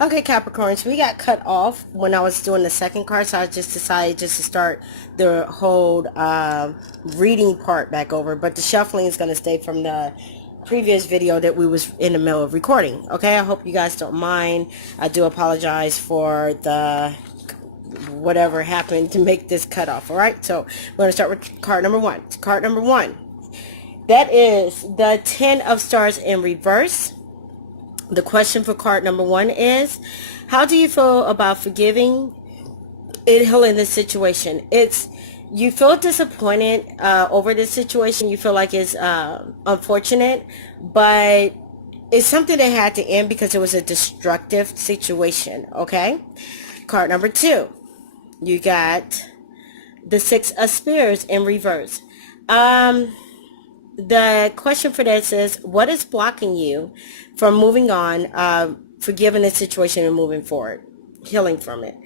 Okay, Capricorns, we got cut off when I was doing the second card, so I just decided just to start the whole reading part back over. But the shuffling is going to stay from the previous video that we was in the middle of recording. Okay, I hope you guys don't mind. I do apologize for the whatever happened to make this cut off. All right, so we're going to start with card number one. Card number one. That is the 10 of Stars in reverse. The question for card number one is, how do you feel about forgiving and healing this situation? You feel disappointed over this situation. You feel like it's unfortunate, but it's something that had to end because it was a destructive situation. Okay. Card number two, you got the Six of Spears in reverse. The question for that says, what is blocking you from moving on, forgiving the situation and moving forward, healing from it?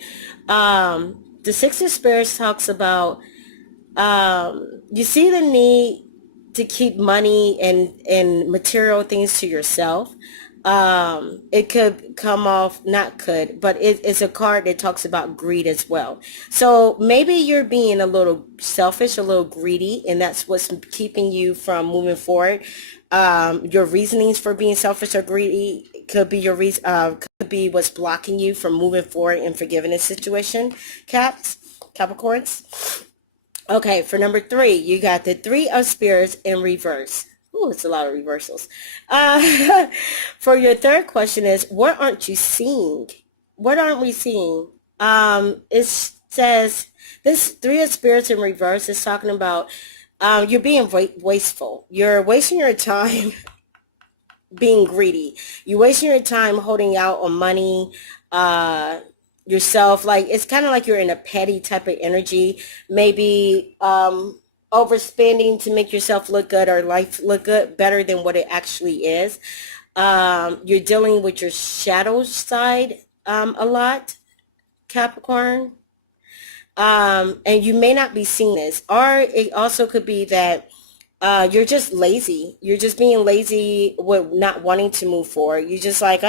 The Six of Spears talks about, you see the need to keep money and material things to yourself. It could come off, not could, but it's a card that talks about greed as well. So maybe you're being a little selfish, a little greedy, and that's what's keeping you from moving forward. Your reasonings for being selfish or greedy could be your reason, could be what's blocking you from moving forward and forgiving this situation. Capricorns. Okay, for number three, you got the Three of Spears in reverse. Ooh, it's a lot of reversals. For your third question is, what aren't you seeing? What aren't we seeing? It says this Three of Spirits in reverse is talking about you're being wasteful. You're wasting your time being greedy. You're wasting your time holding out on money, yourself. Like, it's kind of like you're in a petty type of energy. Maybe overspending to make yourself look good or life look good, better than what it actually is. You're dealing with your shadow side a lot, Capricorn. And you may not be seeing this, or it also could be that you're just lazy. You're just being lazy with not wanting to move forward. You're just like,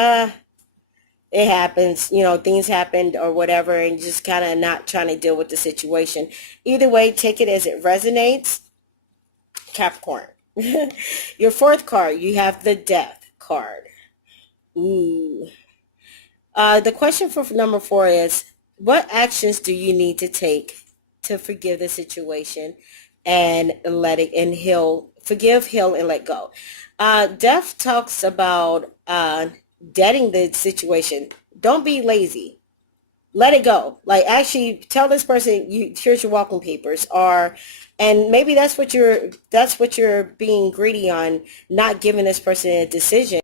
it happens, things happened or whatever, and just kind of not trying to deal with the situation. Either way, take it as it resonates, Capricorn. Your fourth card, you have the Death card. Ooh. The question for number four is, what actions do you need to take to forgive the situation and let it and heal, forgive, heal, and let go? Death talks about deading the situation. Don't be lazy. Let it go. Like, actually tell this person, here's your walking papers, or and maybe that's what you're being greedy on, not giving this person a decision,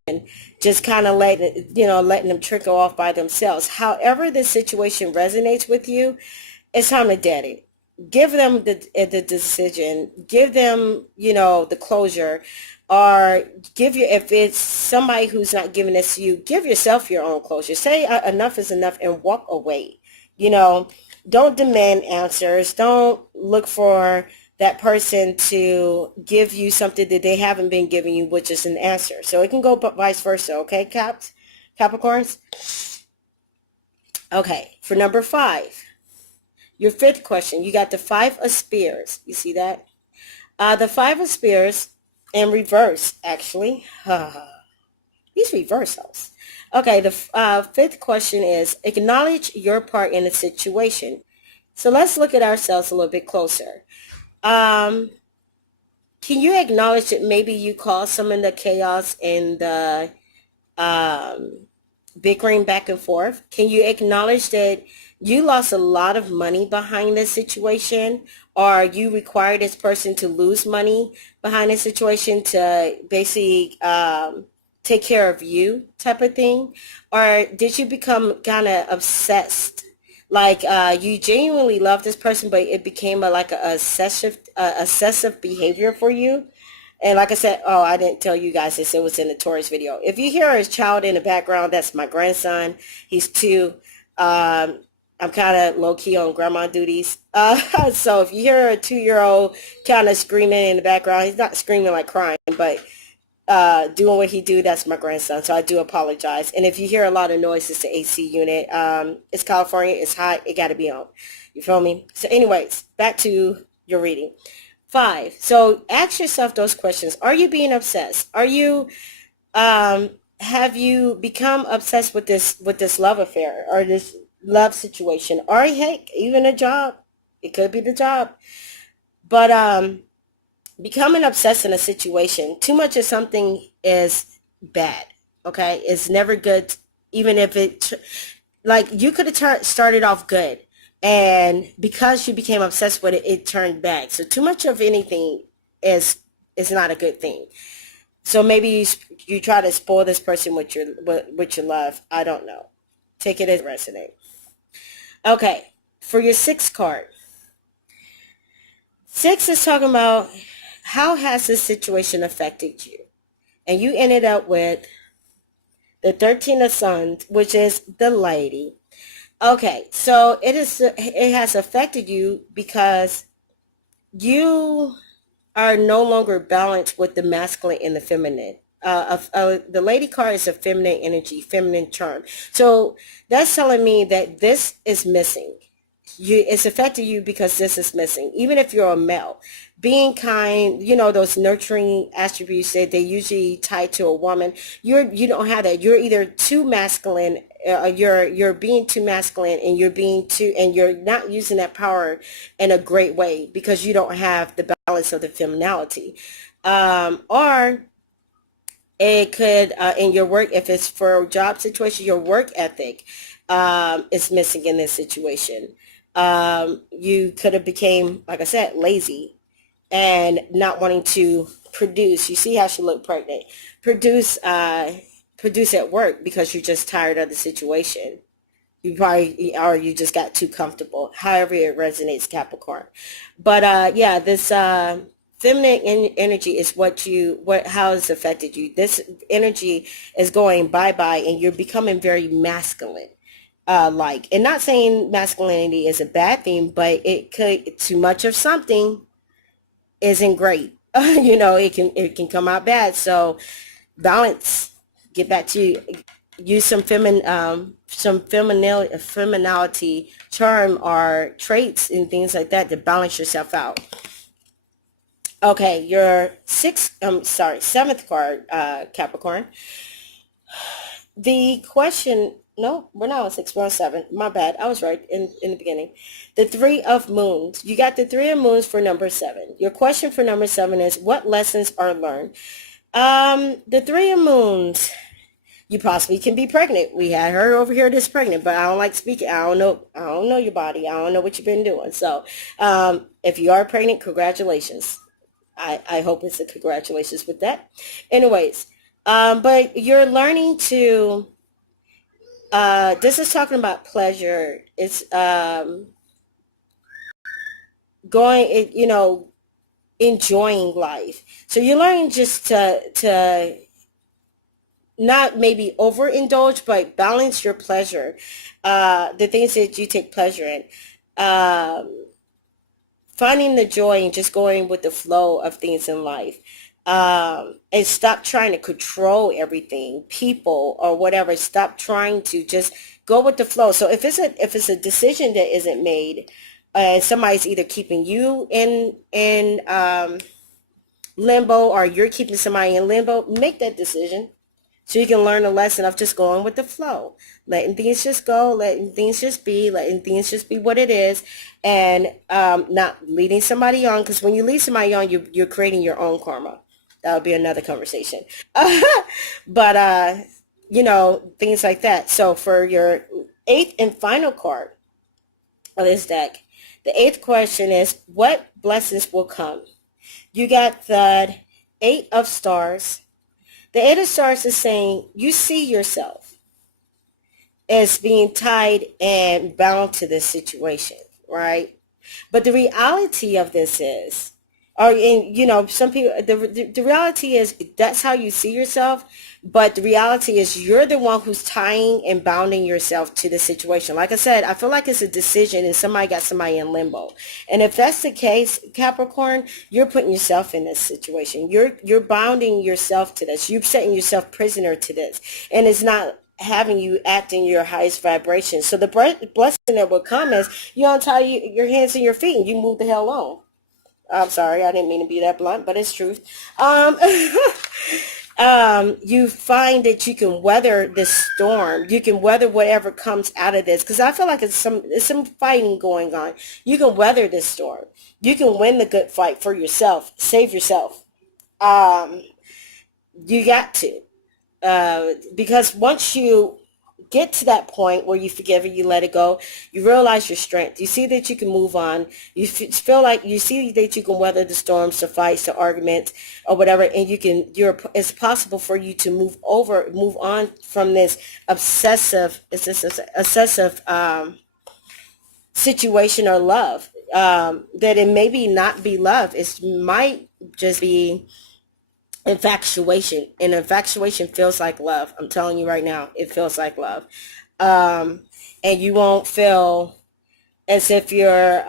just kind of letting them trickle off by themselves. However this situation resonates with you, it's time to dead it. Give them the decision. Give them, the closure, or if it's somebody who's not giving this to you, give yourself your own closure. Say enough is enough and walk away. Don't demand answers. Don't look for that person to give you something that they haven't been giving you, which is an answer. So it can go vice versa. Okay, Capricorns? Okay, for number five, your fifth question, you got the Five of Spears. You see that? The Five of Spears in reverse, actually. These reversals. Okay, the fifth question is, acknowledge your part in the situation. So let's look at ourselves a little bit closer. Can you acknowledge that maybe you caused some of the chaos and the bickering back and forth? Can you acknowledge that you lost a lot of money behind this situation, or you required this person to lose money behind this situation to basically take care of you, type of thing? Or did you become kind of obsessed? Like, you genuinely love this person, but it became like a obsessive behavior for you. And like I said, oh, I didn't tell you guys this. It was in the Taurus video. If you hear his child in the background, that's my grandson. He's 2. I'm kind of low-key on grandma duties. So if you hear a 2-year-old kind of screaming in the background, he's not screaming like crying, but doing what he do. That's my grandson, so I do apologize. And if you hear a lot of noise, it's the AC unit. It's California, it's hot, it got to be on. You feel me? So anyways, back to your reading. 5. So ask yourself those questions. Are you being obsessed? Are you um have you become obsessed with this love affair or this love situation, or heck, even a job? It could be the job. But becoming obsessed in a situation, too much of something is bad. Okay, it's never good. Even if like, you could have started off good, and because you became obsessed with it, it turned bad. So too much of anything is is not a good thing. So maybe you try to spoil this person with your love. I don't know. Take it as resonate. Okay, for your 6th card. 6 is talking about how has this situation affected you? And you ended up with the 13 of Sons, which is the lady. Okay, so it has affected you because you are no longer balanced with the masculine and the feminine. The lady card is a feminine energy, feminine charm. So that's telling me that this is missing. It's affected you because this is missing. Even if you're a male, being kind, those nurturing attributes that they usually tie to a woman, you don't have that. You're either too masculine, you're being too masculine, and you're not using that power in a great way because you don't have the balance of the femininity. Or it could, in your work, if it's for a job situation, your work ethic is missing in this situation. You could have became, like I said, lazy and not wanting to produce. You see how she looked pregnant. Produce, produce at work because you're just tired of the situation. You probably, or you just got too comfortable. However it resonates, Capricorn. But yeah, this feminine energy is how it's affected you. This energy is going bye-bye, and you're becoming very masculine. And not saying masculinity is a bad thing, but too much of something isn't great. It can come out bad. So balance, get back to, use some femininity charm or traits and things like that to balance yourself out. Okay, your 7th card, Capricorn. The question, no, we're not on 6, we're on 7. My bad. I was right in the beginning. The 3 of Moons. You got the 3 of Moons for number 7. Your question for number 7 is, what lessons are learned? The 3 of Moons. You possibly can be pregnant. We had her over here that's pregnant, but I don't like speaking. I don't know your body. I don't know what you've been doing. So, if you are pregnant, congratulations. I hope it's a congratulations with that. Anyways, but you're learning to, this is talking about pleasure. It's enjoying life. So you're learning just to not maybe overindulge, but balance your pleasure, the things that you take pleasure in. Um, Finding the joy and just going with the flow of things in life. And stop trying to control everything, people or whatever. Stop trying to just go with the flow. So if it's a decision that isn't made, and somebody's either keeping you in limbo, or you're keeping somebody in limbo, make that decision. So you can learn a lesson of just going with the flow, letting things just go, letting things just be, letting things just be what it is, and not leading somebody on. Because when you lead somebody on, you're creating your own karma. That would be another conversation. But, things like that. So for your 8th and final card of this deck, the 8th question is, what blessings will come? You got the 8 of Stars. The 8 of Stars is saying you see yourself as being tied and bound to this situation, right? But the reality of this is, some people, the reality is that's how you see yourself, But the reality is you're the one who's tying and bounding yourself to the situation. Like I said, I feel like it's a decision and somebody got somebody in limbo. And if that's the case, Capricorn, you're putting yourself in this situation. You're bounding yourself to this. You're setting yourself prisoner to this. And it's not having you act in your highest vibration. So the blessing that will come is you untie your hands and your feet and you move the hell on. I'm sorry, I didn't mean to be that blunt, but it's truth. You find that you can weather this storm. You can weather whatever comes out of this. Because I feel like it's some fighting going on. You can weather this storm. You can win the good fight for yourself. Save yourself. You got to. Because once you get to that point where you forgive it, you let it go, you realize your strength. You see that you can move on. You feel like you see that you can weather the storms, the fights, the arguments, or whatever, and it's possible for you to move on from this obsessive situation or love. That it maybe not be love. It might just be infatuation, and infatuation feels like love. I'm telling you right now, it feels like love. And you won't feel as if you're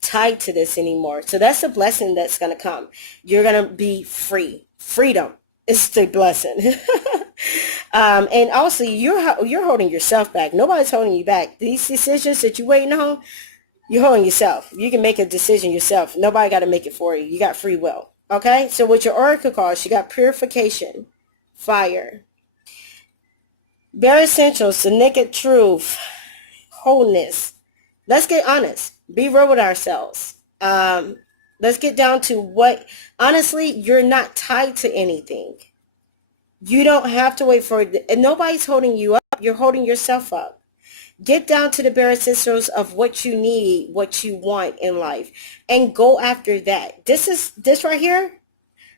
tied to this anymore. So that's a blessing that's going to come. You're going to be free. Freedom is the blessing. And also you're holding yourself back. Nobody's holding you back. These decisions that you're waiting on, you're holding yourself. You can make a decision yourself. Nobody got to make it for you. You got free will. Okay, so with your oracle cards, you got purification, fire, bare essentials, the naked truth, wholeness. Let's get honest. Be real with ourselves. Let's get down to what, honestly, you're not tied to anything. You don't have to wait for it. And nobody's holding you up. You're holding yourself up. Get down to the bare essentials of what you need, what you want in life, and go after that. This right here,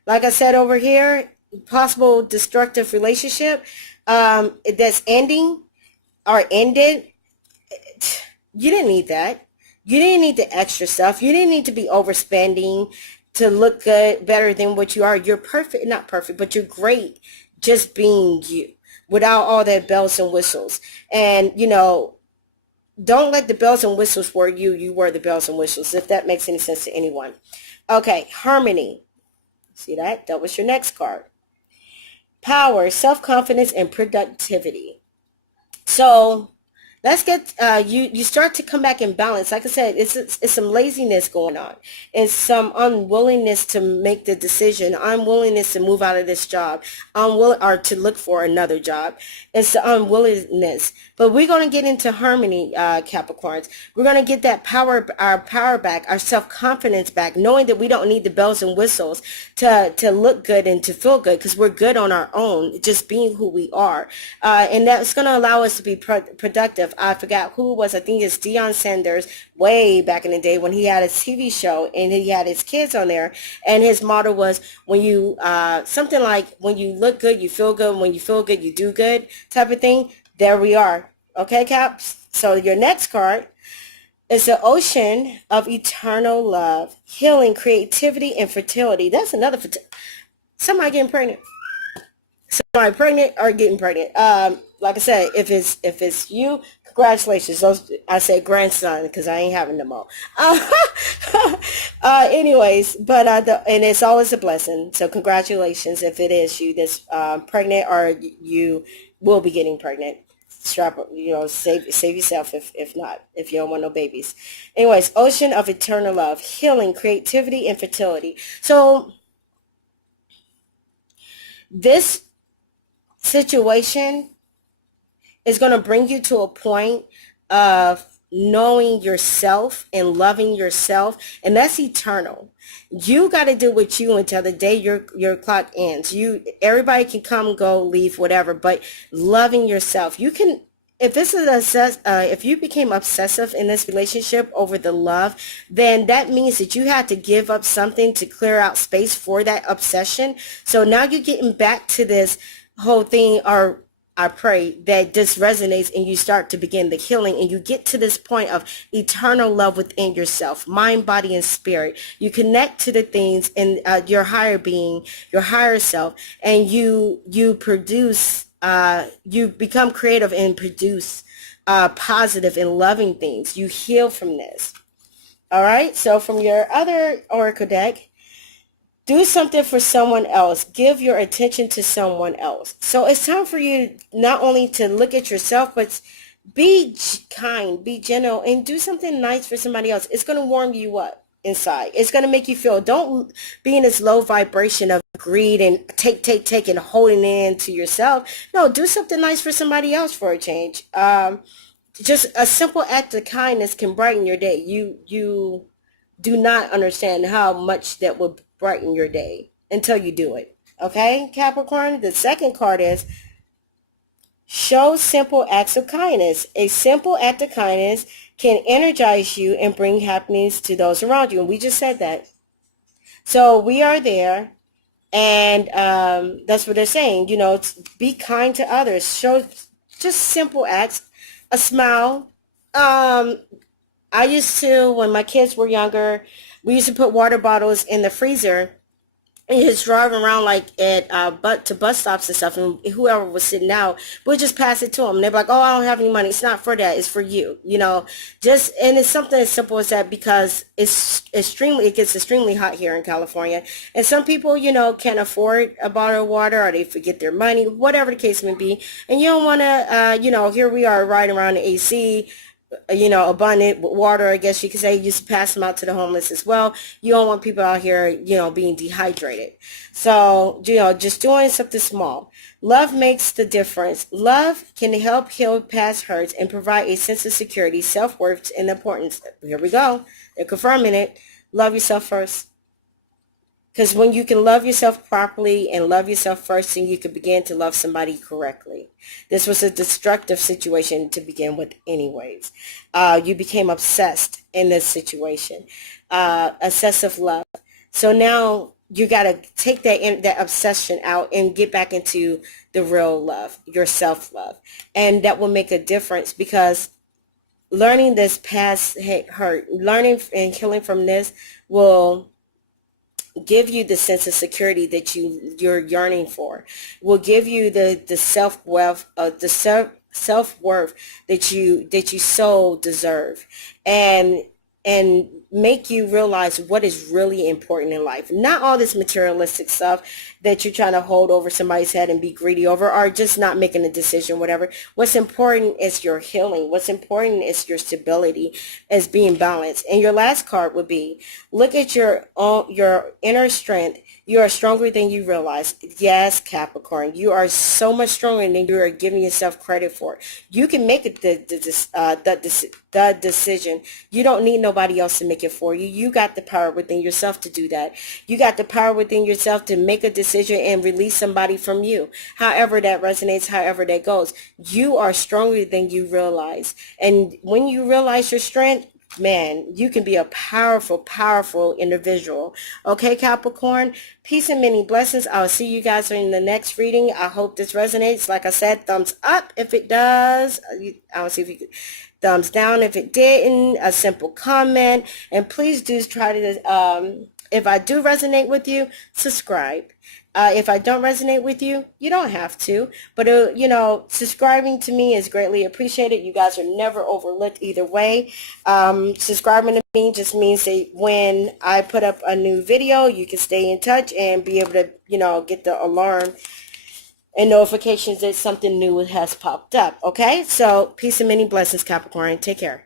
like I said over here, possible destructive relationship that's ending or ended. You didn't need that. You didn't need the extra stuff. You didn't need to be overspending to look good, better than what you are. You're perfect, not perfect, but you're great just being you, without all that bells and whistles. And, don't let the bells and whistles were you. You were the bells and whistles, if that makes any sense to anyone. Okay, harmony. See that? That was your next card. Power, self-confidence, and productivity. So let's get, you start to come back in balance. Like I said, it's some laziness going on. It's some unwillingness to make the decision, unwillingness to move out of this job, or to look for another job. It's the unwillingness. But we're going to get into harmony, Capricorns. We're going to get that our power back, our self-confidence back, knowing that we don't need the bells and whistles to look good and to feel good, because we're good on our own, just being who we are. And that's going to allow us to be productive. I forgot who it was. I think it's Deion Sanders, way back in the day when he had his TV show and he had his kids on there. And his motto was, when you, something like, when you look good, you feel good. When you feel good, you do good, type of thing. There we are. Okay, Caps? So your next card is the ocean of eternal love, healing, creativity, and fertility. That's another somebody getting pregnant. Somebody pregnant or getting pregnant. Like I said, if it's you, congratulations. I said grandson because I ain't having them all. Anyways, but and it's always a blessing. So congratulations if it is you that's pregnant, or you will be getting pregnant. Strap up, save yourself if not, if you don't want no babies. Anyways, ocean of eternal love, healing, creativity, and fertility. So this situation is going to bring you to a point of knowing yourself and loving yourself, and that's eternal. You got to do with you until the day your clock ends. Everybody can come, go, leave, whatever, but loving yourself. You can, if this is if you became obsessive in this relationship over the love, then that means that you had to give up something to clear out space for that obsession. So now you're getting back to this whole thing, or I pray that this resonates and you start to begin the healing and you get to this point of eternal love within yourself, mind, body, and spirit. You connect to the things in your higher being, your higher self, and you produce, you become creative and produce positive and loving things. You heal from this. All right. So from your other oracle deck, do something for someone else. Give your attention to someone else. So it's time for you not only to look at yourself, but be kind, be gentle, and do something nice for somebody else. It's going to warm you up inside. It's going to make you feel, don't be in this low vibration of greed and take, and holding in to yourself. No, do something nice for somebody else for a change. Just a simple act of kindness can brighten your day. You do not understand how much that will brighten your day until you do it. Okay, Capricorn? The second card is show simple acts of kindness. A simple act of kindness can energize you and bring happiness to those around you. And we just said that. So we are there. And that's what they're saying. You know, be kind to others. Show just simple acts. A smile. I used to, when my kids were younger, we used to put water bottles in the freezer and just drive around like at bus stops and stuff, and whoever was sitting out, we'd just pass it to them. They'd be like, "Oh, I don't have any money." It's not for that. It's for you. You know, just, and it's something as simple as that, because it gets extremely hot here in California, and some people, you know, can't afford a bottle of water, or they forget their money, whatever the case may be, and you don't want to, you know, here we are riding around the AC, you know, abundant water, I guess you could say. You used to pass them out to the homeless as well. You don't want people out here, you know, being dehydrated. So, you know, just doing something small. Love makes the difference. Love can help heal past hurts and provide a sense of security, self-worth, and importance. Here we go. They're confirming it. Love yourself first. Because when you can love yourself properly and love yourself first, then you can begin to love somebody correctly. This was a destructive situation to begin with anyways. You became obsessed in this situation. Obsessive love. So now you got to take that obsession out and get back into the real love, your self-love. And that will make a difference, because learning this past hurt, learning and healing from this will give you the sense of security that you're yearning for, will give you the self-worth, self-worth that you so deserve, and make you realize what is really important in life. Not all this materialistic stuff that you're trying to hold over somebody's head and be greedy over, or just not making a decision, whatever. What's important is your healing. What's important is your stability, as being balanced. And your last card would be, look at your inner strength. You are stronger than you realize. Yes, Capricorn, you are so much stronger than you are giving yourself credit for. You can make it the decision. You don't need nobody else to make it for you. You got the power within yourself to do that. You got the power within yourself to make a decision and release somebody from you. However that resonates, however that goes. You are stronger than you realize. And when you realize your strength, man, you can be a powerful, powerful individual. Okay, Capricorn? Peace and many blessings. I'll see you guys in the next reading. I hope this resonates. Like I said, thumbs up if it does. I'll see if you could. Thumbs down if it didn't. A simple comment. And please do try to, if I do resonate with you, subscribe. If I don't resonate with you, you don't have to. But, you know, subscribing to me is greatly appreciated. You guys are never overlooked either way. Subscribing to me just means that when I put up a new video, you can stay in touch and be able to, you know, get the alarm and notifications that something new has popped up. Okay? So, peace and many blessings, Capricorn. Take care.